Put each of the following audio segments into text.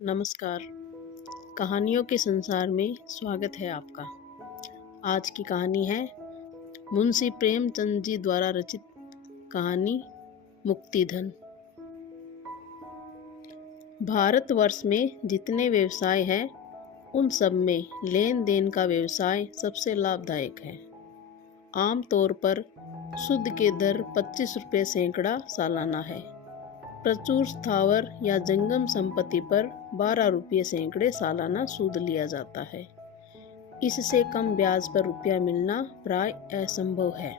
नमस्कार। कहानियों के संसार में स्वागत है आपका। आज की कहानी है मुंशी प्रेमचंद जी द्वारा रचित कहानी मुक्तिधन। भारतवर्ष में जितने व्यवसाय हैं उन सब में लेन देन का व्यवसाय सबसे लाभदायक है। आमतौर पर सूद के दर 25 रुपये सैकड़ा सालाना है। प्रचुर स्थावर या जंगम संपत्ति पर 12 रुपये सैकड़े सालाना सूद लिया जाता है। इससे कम ब्याज पर रुपया मिलना प्राय असंभव है।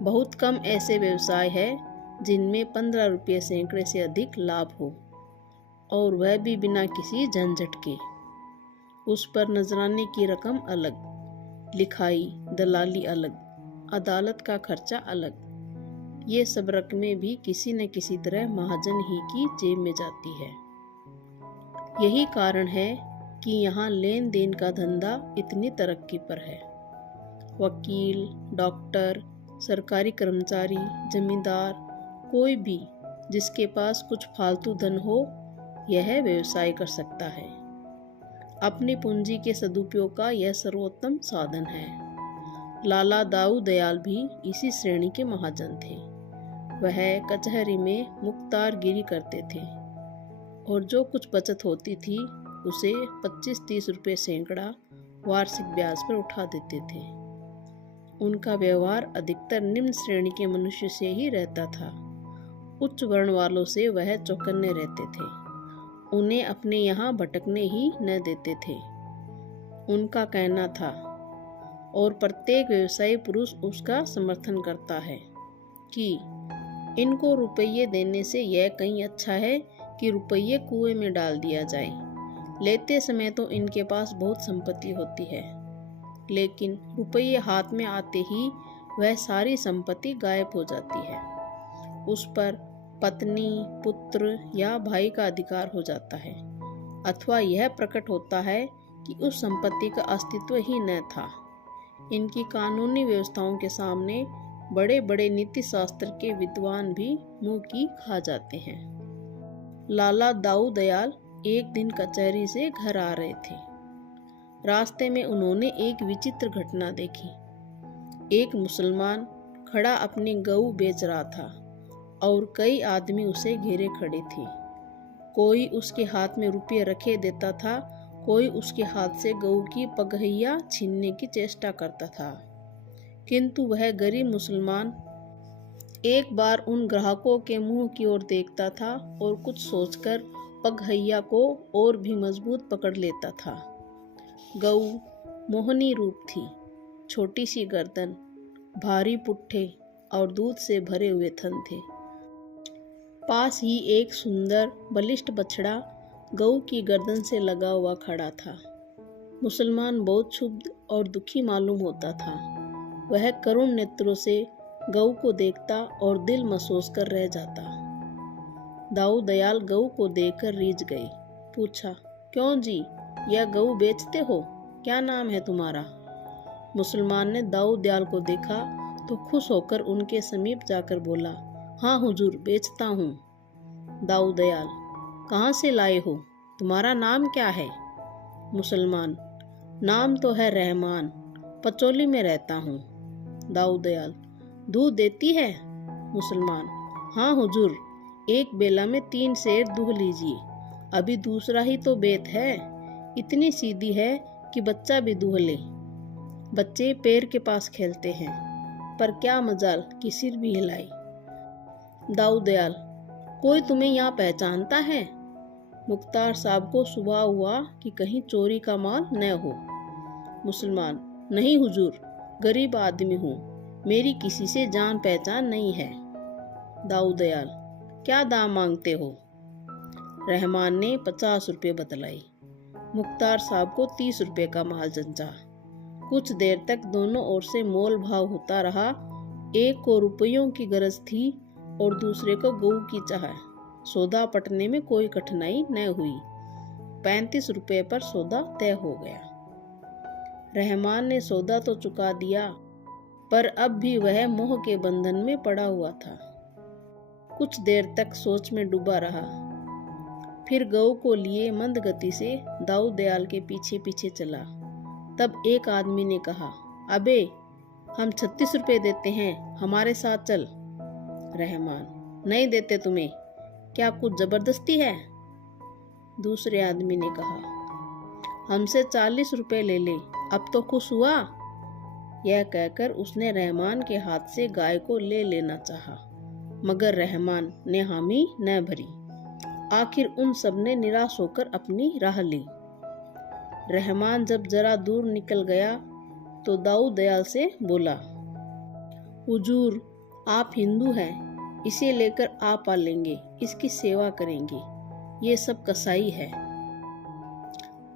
बहुत कम ऐसे व्यवसाय है जिनमें 15 रुपये सैकड़े से अधिक लाभ हो, और वह भी बिना किसी झंझट के। उस पर नजराने की रकम अलग, लिखाई दलाली अलग, अदालत का खर्चा अलग। ये सब रकमें भी किसी न किसी तरह महाजन ही की जेब में जाती है। यही कारण है कि यहाँ लेन देन का धंधा इतनी तरक्की पर है। वकील, डॉक्टर, सरकारी कर्मचारी, जमींदार, कोई भी जिसके पास कुछ फालतू धन हो, यह व्यवसाय कर सकता है। अपनी पूंजी के सदुपयोग का यह सर्वोत्तम साधन है। लाला दाऊ दयाल भी इसी श्रेणी के महाजन थे। वह कचहरी में मुख्तारगिरी करते थे और जो कुछ बचत होती थी उसे 25-30 रुपये सैकड़ा वार्षिक ब्याज पर उठा देते थे। उनका व्यवहार अधिकतर निम्न श्रेणी के मनुष्य से ही रहता था। उच्च वर्ण वालों से वह चौकन्ने रहते थे। उन्हें अपने यहाँ भटकने ही न देते थे। उनका कहना था, और प्रत्येक व्यवसायी पुरुष उसका समर्थन करता है, कि इनको रुपये देने से यह कहीं अच्छा है कि रुपये कुएं में डाल दिया जाए। लेते समय तो इनके पास बहुत संपत्ति होती है, लेकिन रुपये हाथ में आते ही वह सारी संपत्ति गायब हो जाती है। उस पर पत्नी, पुत्र या भाई का अधिकार हो जाता है, अथवा यह प्रकट होता है कि उस संपत्ति का अस्तित्व ही न था। इनकी कानूनी व्यवस्थाओं के सामने बड़े बड़े नीति शास्त्र के विद्वान भी मुंह की खा जाते हैं। लाला दाऊ दयाल एक दिन कचहरी से घर आ रहे थे। रास्ते में उन्होंने एक विचित्र घटना देखी। एक मुसलमान खड़ा अपनी गऊ बेच रहा था और कई आदमी उसे घेरे खड़े थे। कोई उसके हाथ में रुपये रखे देता था, कोई उसके हाथ से गऊ की पगहिया छीनने की चेष्टा करता था। किंतु वह गरीब मुसलमान एक बार उन ग्राहकों के मुंह की ओर देखता था और कुछ सोचकर पगहैया को और भी मजबूत पकड़ लेता था। गऊ मोहनी रूप थी, छोटी सी गर्दन, भारी पुट्ठे और दूध से भरे हुए थन थे। पास ही एक सुंदर बलिष्ठ बछड़ा गऊ की गर्दन से लगा हुआ खड़ा था। मुसलमान बहुत क्षुब्ध और दुखी मालूम होता था। वह करुण नेत्रों से गऊ को देखता और दिल महसूस कर रह जाता। दाऊ दयाल गऊ को देखकर रीझ गए। पूछा, क्यों जी, यह गऊ बेचते हो? क्या नाम है तुम्हारा? मुसलमान ने दाऊ दयाल को देखा तो खुश होकर उनके समीप जाकर बोला, हाँ हुजूर, बेचता हूँ। दाऊ दयाल, कहाँ से लाए हो? तुम्हारा नाम क्या है? मुसलमान, नाम तो है रहमान, पचौली में रहता हूँ। दाऊ दयाल, दूध देती है? मुसलमान, हाँ हुजूर, एक बेला में 3 सेर दूध लीजिए। अभी दूसरा ही तो बेत है। इतनी सीधी है कि बच्चा भी दूह ले। बच्चे पैर के पास खेलते हैं, पर क्या मजाल कि सिर भी हिलाई। दाऊ दयाल, कोई तुम्हें यहाँ पहचानता है? मुख्तार साहब को सुबह हुआ कि कहीं चोरी का माल न हो। मुसलमान, नहीं हुजूर, गरीब आदमी हूँ, मेरी किसी से जान पहचान नहीं है। दाऊ दयाल, क्या दाम मांगते हो? रहमान ने 50 रुपये बतलाई। मुख्तार साहब को 30 रुपये का माल जंचा। कुछ देर तक दोनों ओर से मोल भाव होता रहा। एक को रुपयों की गरज थी और दूसरे को गऊ की चाह। सौदा पटने में कोई कठिनाई न हुई। 35 रुपये पर सौदा तय हो गया। रहमान ने सौदा तो चुका दिया, पर अब भी वह मोह के बंधन में पड़ा हुआ था। कुछ देर तक सोच में डूबा रहा। फिर गऊ को लिए मंद गति से दाऊ दयाल के पीछे पीछे चला। तब एक आदमी ने कहा, अबे हम 36 रुपये देते हैं, हमारे साथ चल। रहमान, नहीं देते तुम्हें, क्या कुछ जबरदस्ती है? दूसरे आदमी ने कहा, हमसे 40 रुपये ले ले, अब तो खुश हुआ। यह कहकर उसने रहमान के हाथ से गाय को ले लेना चाहा, मगर रहमान ने हामी न भरी। आखिर उन सब ने निराश होकर अपनी राह ली। रहमान जब जरा दूर निकल गया तो दाऊ दयाल से बोला, हुजूर, आप हिंदू हैं, इसे लेकर आप पालेंगे, इसकी सेवा करेंगे। ये सब कसाई है,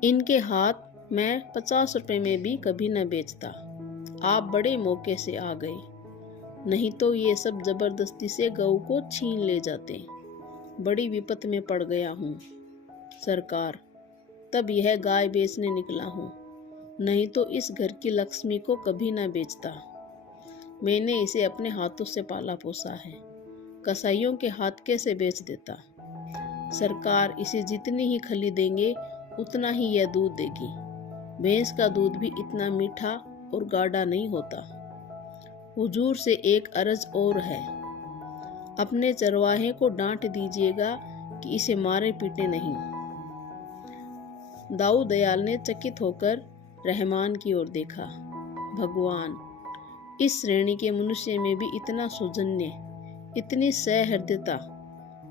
इनके हाथ मैं 50 रुपये में भी कभी न बेचता। आप बड़े मौके से आ गए, नहीं तो ये सब जबरदस्ती से गऊ को छीन ले जाते। बड़ी विपत में पड़ गया हूँ सरकार, तब यह गाय बेचने निकला हूँ, नहीं तो इस घर की लक्ष्मी को कभी न बेचता। मैंने इसे अपने हाथों से पाला पोसा है, कसाईयों के हाथ कैसे बेच देता। सरकार, इसे जितनी ही खली देंगे उतना ही यह दूध देगी। भैंस का दूध भी इतना मीठा और गाढ़ा नहीं होता। हुजूर से एक अर्ज और है, अपने चरवाहे को डांट दीजिएगा कि इसे मारे पीटे नहीं। दाऊ दयाल ने चकित होकर रहमान की ओर देखा। भगवान, इस श्रेणी के मनुष्य में भी इतना सौजन्य, इतनी सहृदयता।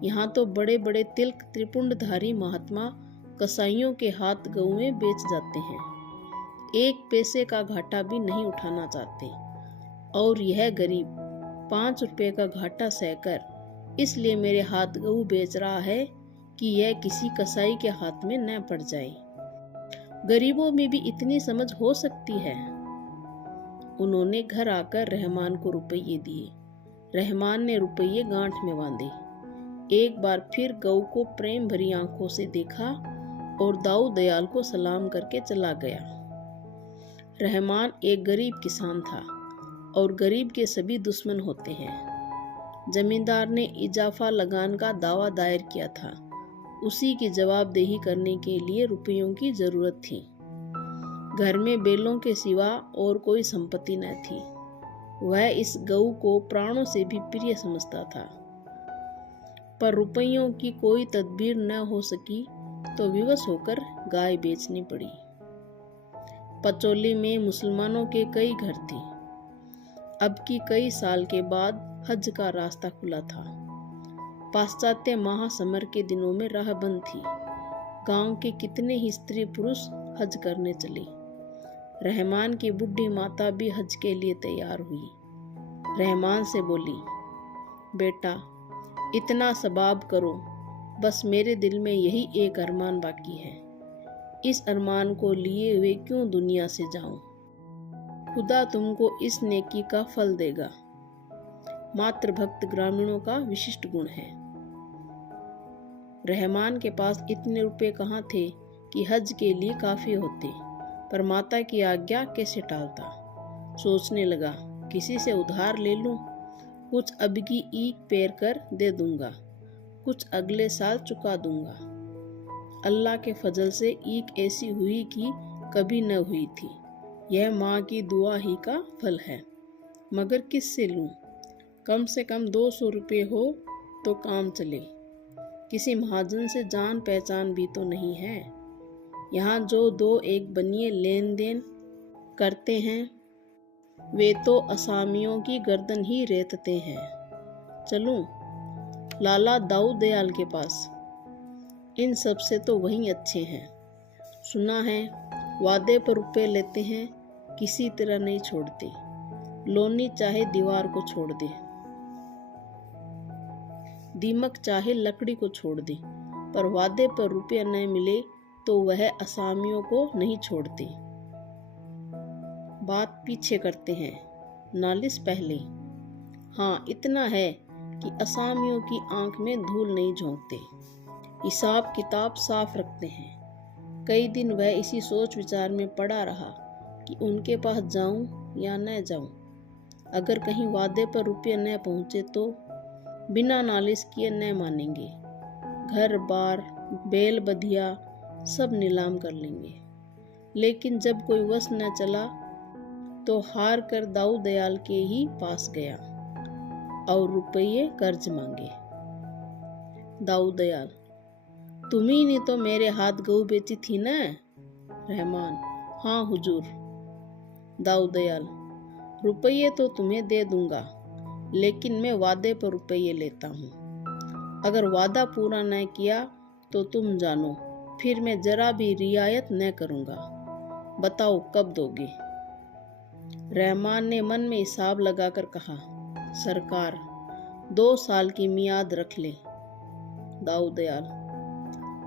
यहाँ तो बड़े बड़े तिलक त्रिपुंडधारी महात्मा कसाईयों के हाथ गऊएं बेच जाते हैं, एक पैसे का घाटा भी नहीं उठाना चाहते, और यह गरीब 5 रुपये का घाटा सहकर इसलिए मेरे हाथ गऊ बेच रहा है कि यह किसी कसाई के हाथ में न पड़ जाए। गरीबों में भी इतनी समझ हो सकती है। उन्होंने घर आकर रहमान को रुपये दिए। रहमान ने रुपये गांठ में बांधे। एक बार फिर गऊ को प्रेम भरी आंखों से देखा और दाऊ दयाल को सलाम करके चला गया। रहमान एक गरीब किसान था और गरीब के सभी दुश्मन होते हैं। जमींदार ने इजाफा लगान का दावा दायर किया था, उसी की जवाबदेही करने के लिए रुपयों की जरूरत थी। घर में बैलों के सिवा और कोई संपत्ति न थी। वह इस गऊ को प्राणों से भी प्रिय समझता था, पर रुपयों की कोई तदबीर न हो सकी तो विवश होकर गाय बेचनी पड़ी। पचौली में मुसलमानों के कई घर थे। अब की कई साल के बाद हज का रास्ता खुला था। पाश्चात्य महासमर के दिनों में राह बंद थी। गांव के कितने ही स्त्री पुरुष हज करने चले। रहमान की बुढ़ी माता भी हज के लिए तैयार हुई। रहमान से बोली, बेटा, इतना सबाब करो, बस मेरे दिल में यही एक अरमान बाकी है। इस अरमान को लिए हुए क्यों दुनिया से जाऊं? खुदा तुमको इस नेकी का फल देगा। मातृभक्त ग्रामीणों का विशिष्ट गुण है। रहमान के पास इतने रुपए कहाँ थे कि हज के लिए काफी होते, पर माता की आज्ञा कैसे टालता। सोचने लगा, किसी से उधार ले लूं, कुछ अब की ईक पैर कर दे दूंगा, कुछ अगले साल चुका दूंगा। अल्लाह के फजल से ईक ऐसी हुई कि कभी न हुई थी। यह माँ की दुआ ही का फल है। मगर किससे लूं? कम से कम 200 रुपये हो तो काम चले। किसी महाजन से जान पहचान भी तो नहीं है। यहाँ जो दो एक बनिए लेन देन करते हैं, वे तो असामियों की गर्दन ही रेतते हैं। चलूं लाला दाऊ दयाल के पास? इन सब से तो वही अच्छे हैं। सुना है वादे पर रुपए लेते हैं, किसी तरह नहीं छोड़ते। लोनी चाहे दीवार को छोड़ दे, दीमक चाहे लकड़ी को छोड़ दे, पर वादे पर रुपया न मिले तो वह असामियों को नहीं छोड़ते। बात पीछे करते हैं, नालिश पहले। हाँ, इतना है कि असामियों की आंख में धूल नहीं झोंकते, हिसाब किताब साफ रखते हैं। कई दिन वह इसी सोच विचार में पड़ा रहा कि उनके पास जाऊं या न जाऊं। अगर कहीं वादे पर रुपये न पहुंचे तो बिना नालिश किए न मानेंगे। घर बार बैल बधिया सब नीलाम कर लेंगे। लेकिन जब कोई वश न चला तो हार कर दाऊ दयाल के ही पास गया और रुपये कर्ज मांगे। दाऊ दयाल, तुम्ही ने तो मेरे हाथ गऊ बेची थी न? रहमान, हाँ हुजूर। दाऊ दयाल, रुपये तो तुम्हें दे दूंगा, लेकिन मैं वादे पर रुपये लेता हूँ। अगर वादा पूरा न किया तो तुम जानो, फिर मैं जरा भी रियायत न करूँगा। बताओ कब दोगे? रहमान ने मन में हिसाब लगाकर कहा, सरकार 2 साल की मियाद रख ले। दाऊ दयाल,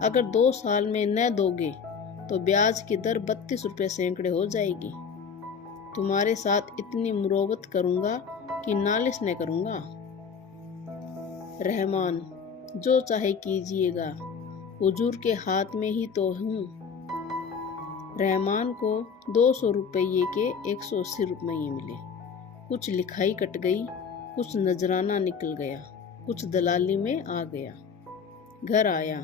अगर 2 साल में न दोगे तो ब्याज की दर 32 रुपये सैकड़े हो जाएगी। तुम्हारे साथ इतनी मुरोवत करूंगा कि नालिश न करूंगा। रहमान, जो चाहे कीजिएगा, हुजूर के हाथ में ही तो हूँ। रहमान को 200 रुपये के 180 रुपये मिले। कुछ लिखाई कट गई, कुछ नजराना निकल गया, कुछ दलाली में आ गया। घर आया,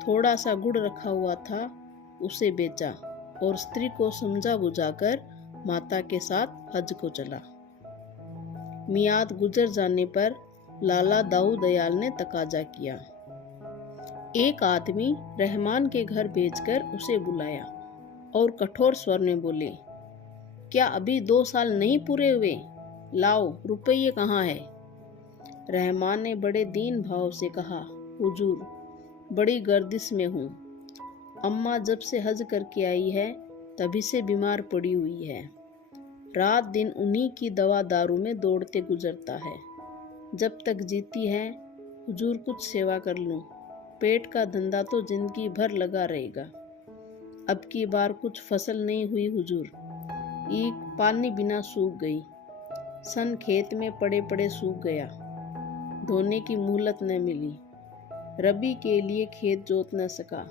थोड़ा सा गुड़ रखा हुआ था, उसे बेचा और स्त्री को समझा बुझाकर माता के साथ हज को चला। मियाद गुजर जाने पर लाला दाऊ दयाल ने तकाजा किया। एक आदमी रहमान के घर भेजकर उसे बुलाया और कठोर स्वर में बोले, क्या अभी 2 साल नहीं पूरे हुए? लाओ, रुपये कहाँ है? रहमान ने बड़े दीन भाव से कहा, हुजूर, बड़ी गर्दिश में हूँ। अम्मा जब से हज करके आई है तभी से बीमार पड़ी हुई है। रात दिन उन्हीं की दवा दारू में दौड़ते गुजरता है। जब तक जीती है हुजूर कुछ सेवा कर लूँ। पेट का धंधा तो जिंदगी भर लगा रहेगा। अब की बार कुछ फसल नहीं हुई हुजूर। ईख पानी बिना सूख गई। सन खेत में पड़े पड़े सूख गया। धोने की मोहलत न मिली। रबी के लिए खेत जोत न सका,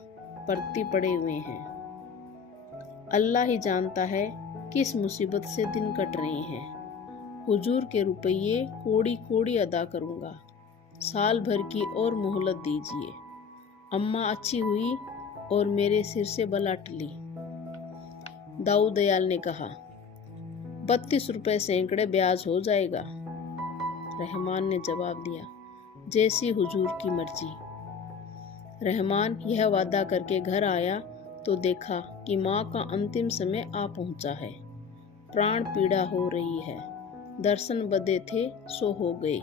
परती पड़े हुए हैं। अल्लाह ही जानता है किस मुसीबत से दिन कट रहे हैं। हुजूर के रुपये कोड़ी कोड़ी अदा करूंगा। साल भर की और मोहलत दीजिए। अम्मा अच्छी हुई और मेरे सिर से बला टली। दाऊ दयाल ने कहा, 32 रुपये सैकड़े ब्याज हो जाएगा। रहमान ने जवाब दिया, जैसी हुजूर की मर्जी। रहमान यह वादा करके घर आया तो देखा कि माँ का अंतिम समय आ पहुंचा है। प्राण पीड़ा हो रही है। दर्शन बदे थे सो हो गए।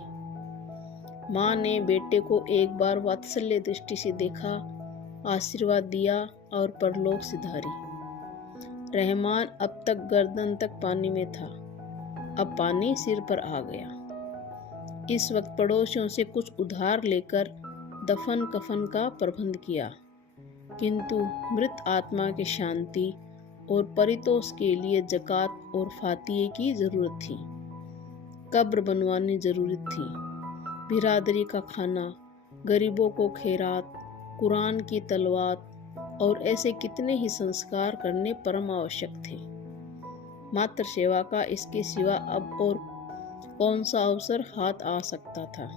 माँ ने बेटे को एक बार वात्सल्य दृष्टि से देखा, आशीर्वाद दिया और परलोक सिधारी। रहमान अब तक गर्दन तक पानी में था, अब पानी सिर पर आ गया। इस वक्त पड़ोसियों से कुछ उधार लेकर दफन कफन का प्रबंध किया, किंतु मृत आत्मा की शांति और परितोष के लिए जकात और फातिये की जरूरत थी। कब्र बनवानी जरूरी थी। बिरादरी का खाना, गरीबों को खैरात, कुरान की तलवात और ऐसे कितने ही संस्कार करने परम आवश्यक थे। मात्र सेवा का इसके सिवा अब और कौन सा अवसर हाथ आ सकता था।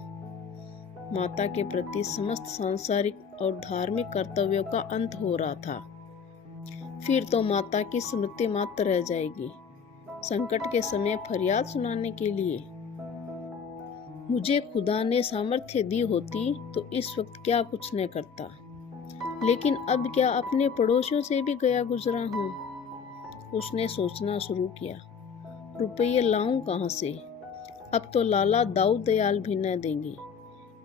माता के प्रति समस्त सांसारिक और धार्मिक कर्तव्यों का अंत हो रहा था। फिर तो माता की स्मृति मात्र रह जाएगी, संकट के समय फरियाद सुनाने के लिए। मुझे खुदा ने सामर्थ्य दी होती तो इस वक्त क्या कुछ न करता, लेकिन अब क्या अपने पड़ोसियों से भी गया गुजरा हूँ। उसने सोचना शुरू किया, रुपये लाऊं कहाँ से? अब तो लाला दाऊ दयाल भी न देंगे।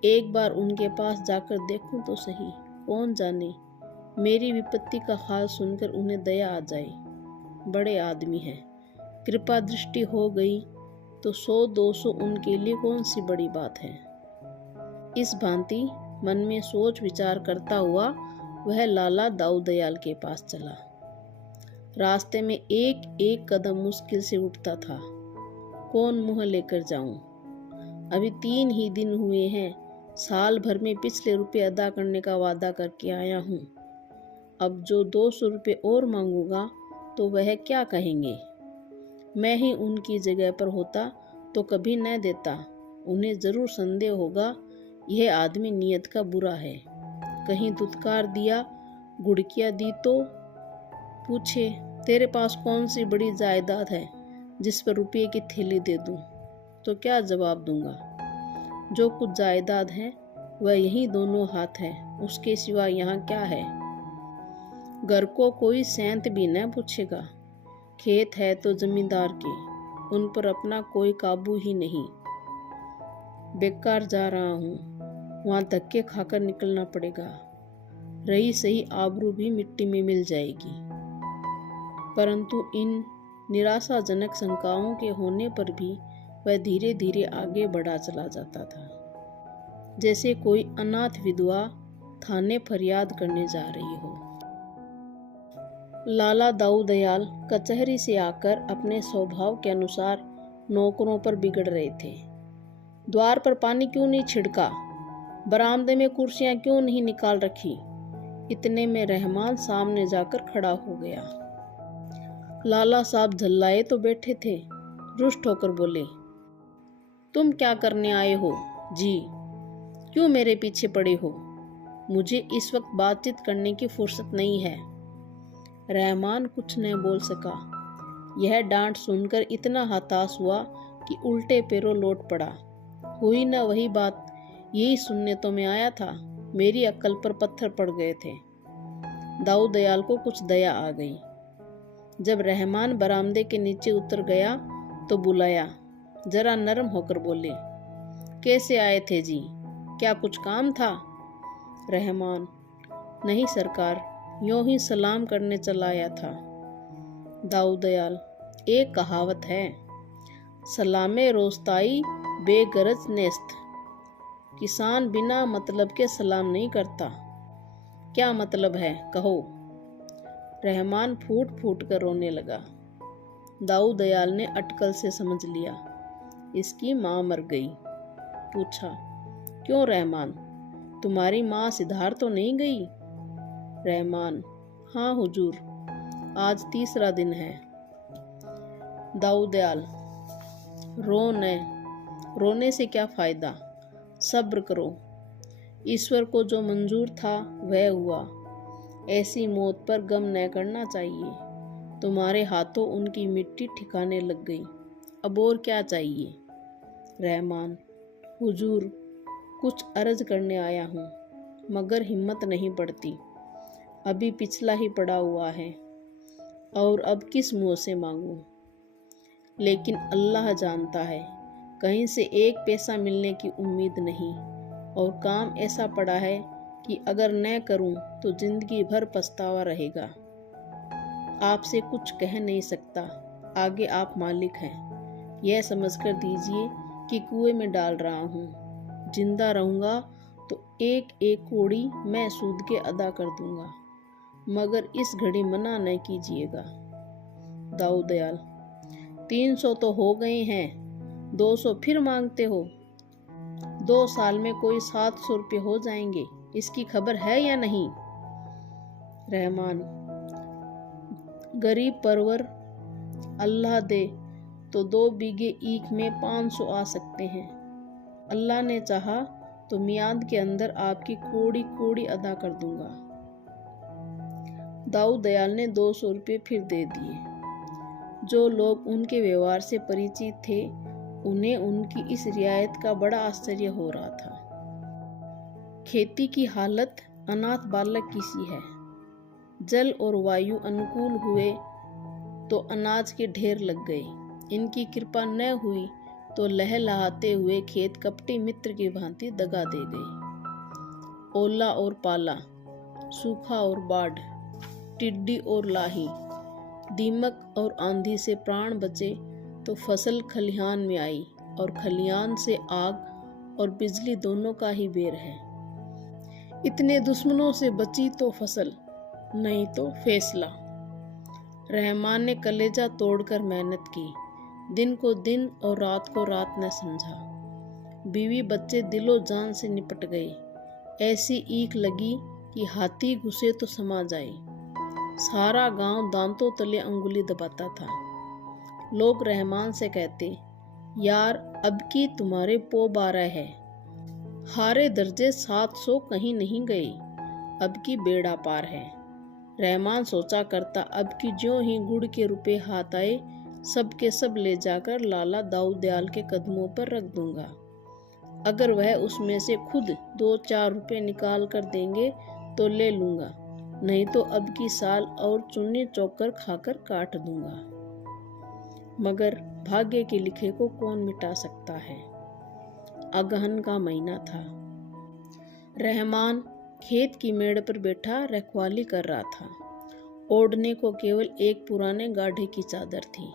एक बार उनके पास जाकर देखूं तो सही, कौन जाने मेरी विपत्ति का हाल सुनकर उन्हें दया आ जाए। बड़े आदमी हैं, कृपा दृष्टि हो गई तो 100-200 उनके लिए कौन सी बड़ी बात है। इस भांति मन में सोच विचार करता हुआ वह लाला दाऊ दयाल के पास चला। रास्ते में एक एक कदम मुश्किल से उठता था। कौन मुँह लेकर जाऊं? अभी 3 ही दिन हुए हैं। साल भर में पिछले रुपए अदा करने का वादा करके आया हूँ। अब जो 200 रुपये और मांगूंगा तो वह क्या कहेंगे। मैं ही उनकी जगह पर होता तो कभी न देता। उन्हें जरूर संदेह होगा, यह आदमी नियत का बुरा है, कहीं दुत्कार दिया, गुड़कियाँ दी तो पूछे, तेरे पास कौन सी बड़ी जायदाद है जिस पर रुपये की थैली दे दूं? तो क्या जवाब दूंगा? जो कुछ जायदाद है वह यही दोनों हाथ है, उसके सिवा यहाँ क्या है? घर को कोई सेंत भी न पूछेगा। खेत है तो जमींदार के, उन पर अपना कोई काबू ही नहीं। बेकार जा रहा हूँ, वहाँ धक्के खाकर निकलना पड़ेगा। रही सही आबरू भी मिट्टी में मिल जाएगी। परंतु इन निराशाजनक शंकाओं के होने पर भी वह धीरे धीरे आगे बढ़ा चला जाता था, जैसे कोई अनाथ विधवा थाने फरियाद करने जा रही हो। लाला दाऊ दयाल कचहरी से आकर अपने स्वभाव के अनुसार नौकरों पर बिगड़ रहे थे। द्वार पर पानी क्यों नहीं छिड़का? बरामदे में कुर्सियां क्यों नहीं निकाल रखी? इतने में रहमान सामने जाकर खड़ा हो गया। लाला साहब झल्लाए तो बैठे थे, रुष्ट होकर बोले, तुम क्या करने आए हो जी? क्यों मेरे पीछे पड़े हो? मुझे इस वक्त बातचीत करने की फुर्सत नहीं है। रहमान कुछ न बोल सका। यह डांट सुनकर इतना हताश हुआ कि उल्टे पैरों लौट पड़ा। हुई न वही बात, यही सुनने तो मैं आया था। मेरी अक्ल पर पत्थर पड़ गए थे। दाऊ दयाल को कुछ दया आ गई। जब रहमान बरामदे के नीचे उतर गया तो बुलाया, जरा नरम होकर बोले, कैसे आए थे जी? क्या कुछ काम था? रहमान, नहीं सरकार, यूं ही सलाम करने चला आया था। दाऊ दयाल, एक कहावत है, सलामे रोस्ताई बेगरज नेस्त। किसान बिना मतलब के सलाम नहीं करता। क्या मतलब है, कहो? रहमान फूट फूट कर रोने लगा। दाऊ दयाल ने अटकल से समझ लिया, इसकी माँ मर गई। पूछा, क्यों रहमान, तुम्हारी माँ सिधार तो नहीं गई? रहमान, हाँ हुजूर, आज तीसरा दिन है। दाऊ दयाल, रोने से क्या फायदा? सब्र करो। ईश्वर को जो मंजूर था वह हुआ। ऐसी मौत पर गम न करना चाहिए। तुम्हारे हाथों उनकी मिट्टी ठिकाने लग गई, अब और क्या चाहिए? रहमान, हुजूर, कुछ अर्ज करने आया हूँ, मगर हिम्मत नहीं पड़ती। अभी पिछला ही पड़ा हुआ है, और अब किस मुंह से मांगूं? लेकिन अल्लाह जानता है, कहीं से एक पैसा मिलने की उम्मीद नहीं, और काम ऐसा पड़ा है कि अगर न करूं तो जिंदगी भर पछतावा रहेगा। आपसे कुछ कह नहीं सकता, आगे आप मालिक हैं। यह समझकर दीजिए कि कुएं में डाल रहा हूँ। जिंदा रहूँगा तो एक एक कौड़ी मैं सूद के अदा कर दूंगा, मगर इस घड़ी मना न कीजिएगा। दाऊ दयाल, 300 तो हो गए हैं, 200 फिर मांगते हो? 2 साल में कोई 700 रुपये हो जाएंगे, इसकी खबर है या नहीं? रहमान, गरीब परवर, अल्लाह दे तो 2 बीघे ईख में 500 आ सकते हैं। अल्लाह ने चाहा तो मियाद के अंदर आपकी कौड़ी कौड़ी अदा कर दूंगा। दाऊ दयाल ने 200 रुपये फिर दे दिए। जो लोग उनके व्यवहार से परिचित थे, उन्हें उनकी इस रियायत का बड़ा आश्चर्य हो रहा था। खेती की हालत अनाथ बालक की सी है। जल और वायु अनुकूल हुए तो अनाज के ढेर लग गए। इनकी कृपा न हुई तो लहलहाते हुए खेत कपटी मित्र की भांति दगा दे गए। ओला और पाला, सूखा और बाढ़, टिड्डी और लाही, दीमक और आंधी से प्राण बचे तो फसल खलिहान में आई, और खलिहान से आग और बिजली दोनों का ही बेर है। इतने दुश्मनों से बची तो फसल, नहीं तो फैसला। रहमान ने कलेजा तोड़कर मेहनत की, दिन को दिन और रात को रात न समझा। बीवी बच्चे दिलो जान से निपट गए। ऐसी ईख लगी कि हाथी घुसे तो समा जाए। सारा गांव दांतों तले अंगुली दबाता था। लोग रहमान से कहते, यार अब की तुम्हारे पो 12 है, हारे दर्जे 700 कहीं नहीं गए। अब की बेड़ा पार है। रहमान सोचा करता, अब की ज्यों ही गुड़ के रुपए हाथ आए सब के सब ले जाकर लाला दाऊ दयाल के कदमों पर रख दूंगा। अगर वह उसमें से खुद 2-4 रुपए निकाल कर देंगे तो ले लूंगा, नहीं तो अब की साल और चुन्नी चौकर खाकर काट दूंगा। मगर भाग्य के लिखे को कौन मिटा सकता है। अगहन का महीना था। रहमान खेत की मेड़ पर बैठा रखवाली कर रहा था। ओढ़ने को केवल एक पुराने गाढ़े की चादर थी,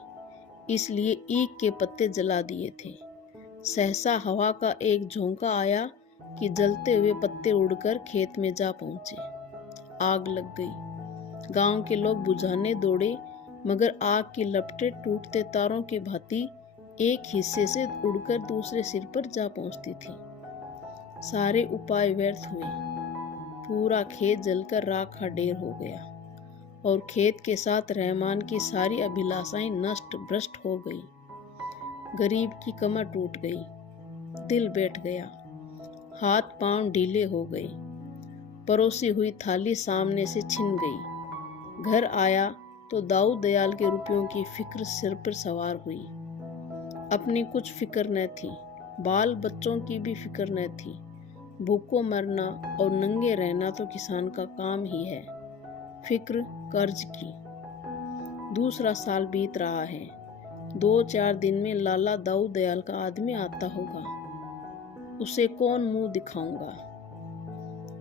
इसलिए ईख के पत्ते जला दिए थे। सहसा हवा का एक झोंका आया कि जलते हुए पत्ते उड़कर खेत में जा पहुंचे। आग लग गई। गांव के लोग बुझाने दौड़े, मगर आग की लपटें टूटते तारों की भांति एक हिस्से से उड़कर दूसरे सिर पर जा पहुंचती थी। सारे उपाय व्यर्थ हुए। पूरा खेत जलकर राख ढेर हो गया और खेत के साथ रहमान की सारी अभिलाषाएं नष्ट भ्रष्ट हो गई। गरीब की कमर टूट गई, दिल बैठ गया, हाथ पांव ढीले हो गए। परोसी हुई थाली सामने से छिन गई। घर आया तो दाऊ दयाल के रुपयों की फिक्र सिर पर सवार हुई। अपनी कुछ फिक्र न थी, बाल बच्चों की भी फिक्र न थी। भूखों मरना और नंगे रहना तो किसान का काम ही है। फिक्र कर्ज की। दूसरा साल बीत रहा है। 2-4 दिन में लाला दाऊ दयाल का आदमी आता होगा। उसे कौन मुंह दिखाऊंगा।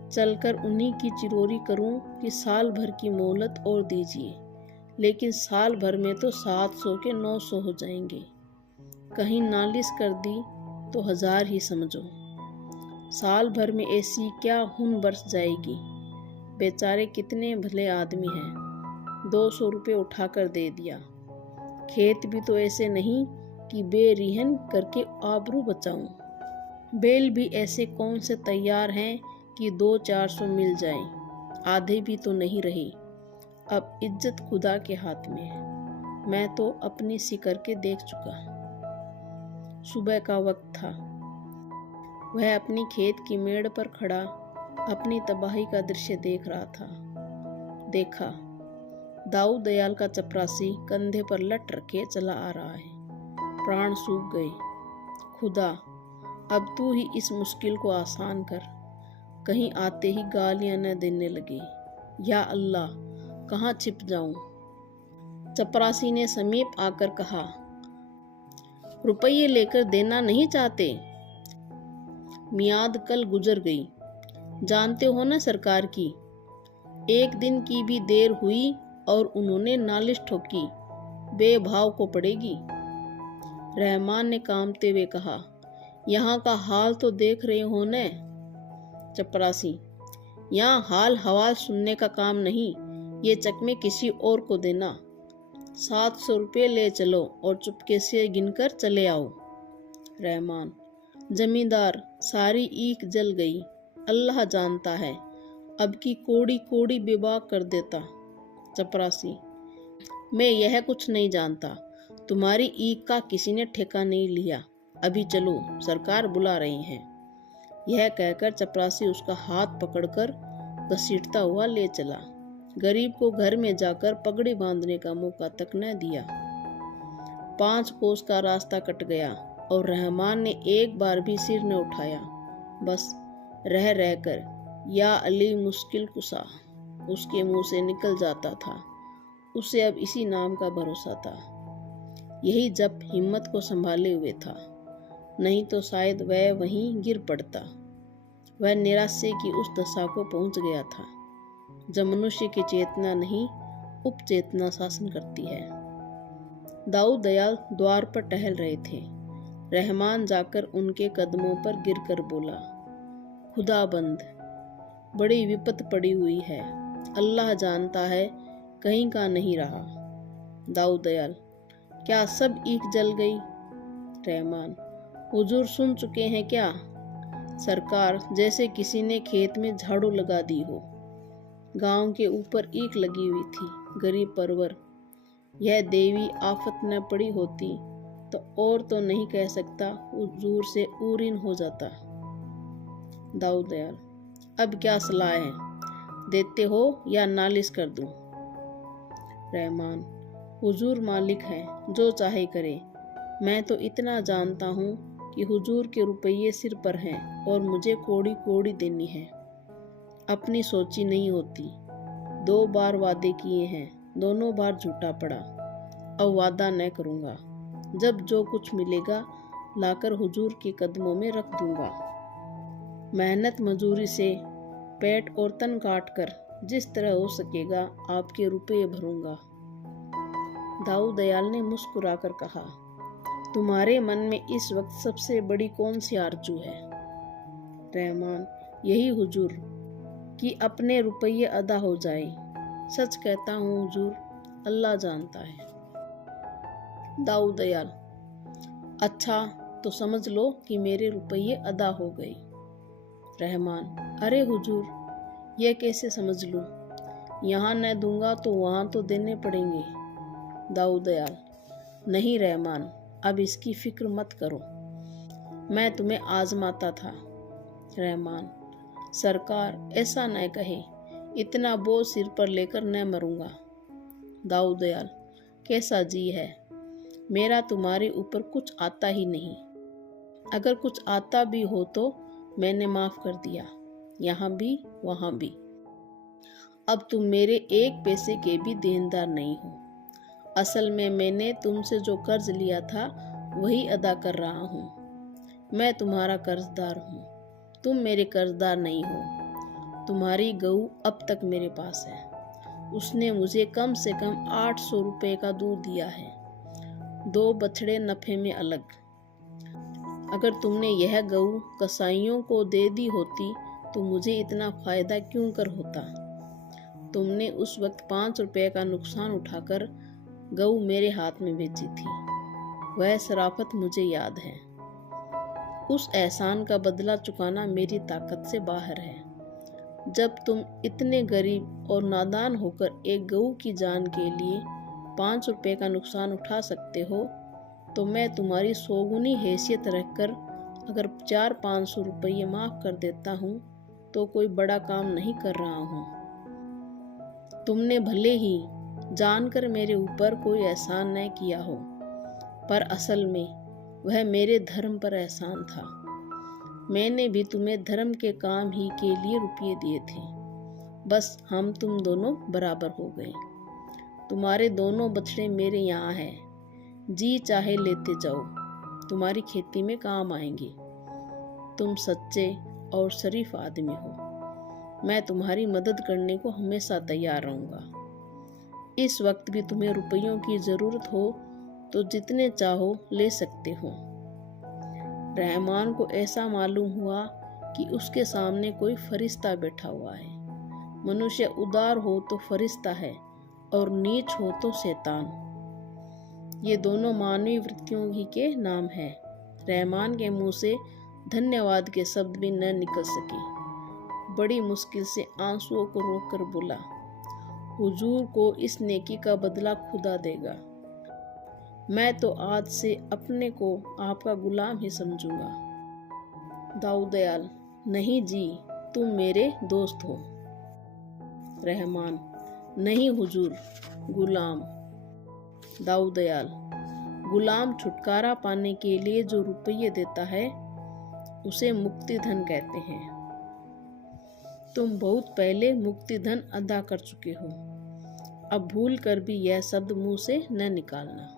चलकर उन्हीं की चिरोरी करूं कि साल भर की मोहलत और दीजिए, लेकिन साल भर में तो 700 के 900 हो जाएंगे। कहीं नालिश कर दी तो 1000 ही समझो। साल भर में ऐसी क्या हुन बरस जाएगी। बेचारे कितने भले आदमी हैं। 200 रुपये उठाकर दे दिया। खेत भी तो ऐसे नहीं कि बेरिहन करके आबरू बचाऊं। बैल भी ऐसे कौन से तैयार हैं कि 200-400 मिल जाएं। आधे भी तो नहीं रही। अब इज्जत खुदा के हाथ में है। मैं तो अपनी सी करके देख चुका। सुबह का वक्त था। वह अपनी खेत की मेड़ पर खड़ा अपनी तबाही का दृश्य देख रहा था। देखा, दाऊ दयाल का चपरासी कंधे पर लट रखे चला आ रहा है। प्राण सूख गए। खुदा, अब तू ही इस मुश्किल को आसान कर। कहीं आते ही गालियां न देने लगे। या अल्लाह, कहाँ छिप जाऊं। चपरासी ने समीप आकर कहा, रुपये लेकर देना नहीं चाहते? मियाद कल गुजर गई, जानते हो ना सरकार की। एक दिन की भी देर हुई और उन्होंने नालिश ठोकी, बेभाव को पड़ेगी। रहमान ने कांपते हुए कहा, यहाँ का हाल तो देख रहे हो न। चपरासी, यहाँ हाल हवाल सुनने का काम नहीं, ये चकमे किसी और को देना। 700 रुपये ले चलो और चुपके से गिनकर चले आओ। रहमान, जमींदार, सारी ईख जल गई। अल्लाह जानता है, अब की कोड़ी कोड़ी बेबाक कर देता। चपरासी, मैं यह कुछ नहीं जानता। तुम्हारी ईख का किसी ने ठेका नहीं लिया। अभी चलो, सरकार बुला रही हैं। यह कहकर चपरासी उसका हाथ पकड़कर घसीटता हुआ ले चला। गरीब को घर में जाकर पगड़ी बांधने का मौका तक न दिया। 5 कोस का रास्ता कट गया और रहमान ने एक बार भी सिर न उठाया। बस रह रहकर या अली मुश्किल कुशा उसके मुंह से निकल जाता था। उसे अब इसी नाम का भरोसा था। यही जब हिम्मत को संभाले हुए था, नहीं तो शायद वह वहीं गिर पड़ता। वह निराशे की उस दशा को पहुंच गया था जब मनुष्य की चेतना नहीं, उपचेतना शासन करती है। दाऊ दयाल द्वार पर टहल रहे थे। रहमान जाकर उनके कदमों पर गिरकर बोला, खुदाबंद, बड़ी विपत पड़ी हुई है। अल्लाह जानता है कहीं का नहीं रहा। दाऊ दयाल, क्या सब ईख जल गई? रहमान, हुजूर सुन चुके हैं क्या? सरकार, जैसे किसी ने खेत में झाड़ू लगा दी हो। गांव के ऊपर ईख लगी हुई थी, गरीब परवर। यह देवी आफत न पड़ी होती तो और तो नहीं कह सकता, हुजूर से ऊरिन हो जाता। दाऊ दयाल, अब क्या सलाह है? देते हो या नालिश कर दूं? रहमान, हुजूर मालिक है, जो चाहे करे। मैं तो इतना जानता हूँ कि हुजूर के रुपये सिर पर हैं और मुझे कौड़ी कौड़ी देनी है। अपनी सोची नहीं होती। 2 बार वादे किए हैं, दोनों बार झूठा पड़ा। अब वादा न करूँगा। जब जो कुछ मिलेगा लाकर हुजूर के कदमों में रख दूंगा। मेहनत मजूरी से पेट और तन काट कर जिस तरह हो सकेगा आपके रुपये भरूंगा। दाऊ दयाल ने मुस्कुराकर कहा, तुम्हारे मन में इस वक्त सबसे बड़ी कौन सी आरजू है? रहमान, यही हुजूर कि अपने रुपये अदा हो जाए। सच कहता हूँ हुजूर, अल्लाह जानता है। दाऊ दयाल, अच्छा तो समझ लो कि मेरे रुपये अदा हो गए। रहमान, अरे हुजूर, यह कैसे समझ लूँ? यहाँ न दूंगा तो वहाँ तो देने पड़ेंगे। दाऊ दयाल, नहीं रहमान, अब इसकी फिक्र मत करो। मैं तुम्हें आजमाता था। रहमान, सरकार ऐसा न कहे, इतना बोझ सिर पर लेकर न मरूंगा। दाऊ दयाल, कैसा जी है, मेरा तुम्हारे ऊपर कुछ आता ही नहीं। अगर कुछ आता भी हो तो मैंने माफ कर दिया, यहाँ भी वहाँ भी। अब तुम मेरे 1 पैसे के भी देनदार नहीं हो। असल में मैंने तुमसे जो कर्ज लिया था वही अदा कर रहा हूँ। मैं तुम्हारा कर्जदार हूँ, तुम मेरे कर्जदार नहीं हो। तुम्हारी गऊ अब तक मेरे पास है। उसने मुझे कम से कम 800 रुपये का दूध दिया है। 2 बछड़े नफे में अलग। अगर तुमने यह गऊ कसाईयों को दे दी होती तो मुझे इतना फायदा क्यों कर होता? तुमने उस वक्त 5 रुपये का नुकसान उठाकर गऊ मेरे हाथ में बेची थी। वह शराफत मुझे याद है। उस एहसान का बदला चुकाना मेरी ताकत से बाहर है। जब तुम इतने गरीब और नादान होकर एक गऊ की जान के लिए 5 रुपये का नुकसान उठा सकते हो तो मैं तुम्हारी 100 गुनी हैसियत रखकर अगर 400-500 रुपये माफ़ कर देता हूँ तो कोई बड़ा काम नहीं कर रहा हूँ। तुमने भले ही जानकर मेरे ऊपर कोई एहसान न किया हो, पर असल में वह मेरे धर्म पर एहसान था। मैंने भी तुम्हें धर्म के काम ही के लिए रुपये दिए थे। बस हम तुम दोनों बराबर हो गए। तुम्हारे दोनों बछड़े मेरे यहाँ हैं, जी चाहे लेते जाओ, तुम्हारी खेती में काम आएंगे। तुम सच्चे और शरीफ आदमी हो। मैं तुम्हारी मदद करने को हमेशा तैयार रहूँगा। इस वक्त भी तुम्हें रुपयों की ज़रूरत हो तो जितने चाहो ले सकते हो। रहमान को ऐसा मालूम हुआ कि उसके सामने कोई फरिश्ता बैठा हुआ है। मनुष्य उदार हो तो फरिश्ता है और नीच हो तो शैतान। ये दोनों मानवीय वृत्तियों ही के नाम है। रहमान के मुंह से धन्यवाद के शब्द भी न निकल सके। बड़ी मुश्किल से आंसुओं को रोककर बोला, हुजूर को इस नेकी का बदला खुदा देगा। मैं तो आज से अपने को आपका गुलाम ही समझूंगा। दाऊ दयाल, नहीं जी, तुम मेरे दोस्त हो। रहमान, नहीं हुजूर, गुलाम। दाऊ दयाल, गुलाम छुटकारा पाने के लिए जो रुपये देता है उसे मुक्ति धन कहते हैं। तुम बहुत पहले मुक्ति धन अदा कर चुके हो। अब भूल कर भी यह शब्द मुंह से न निकालना।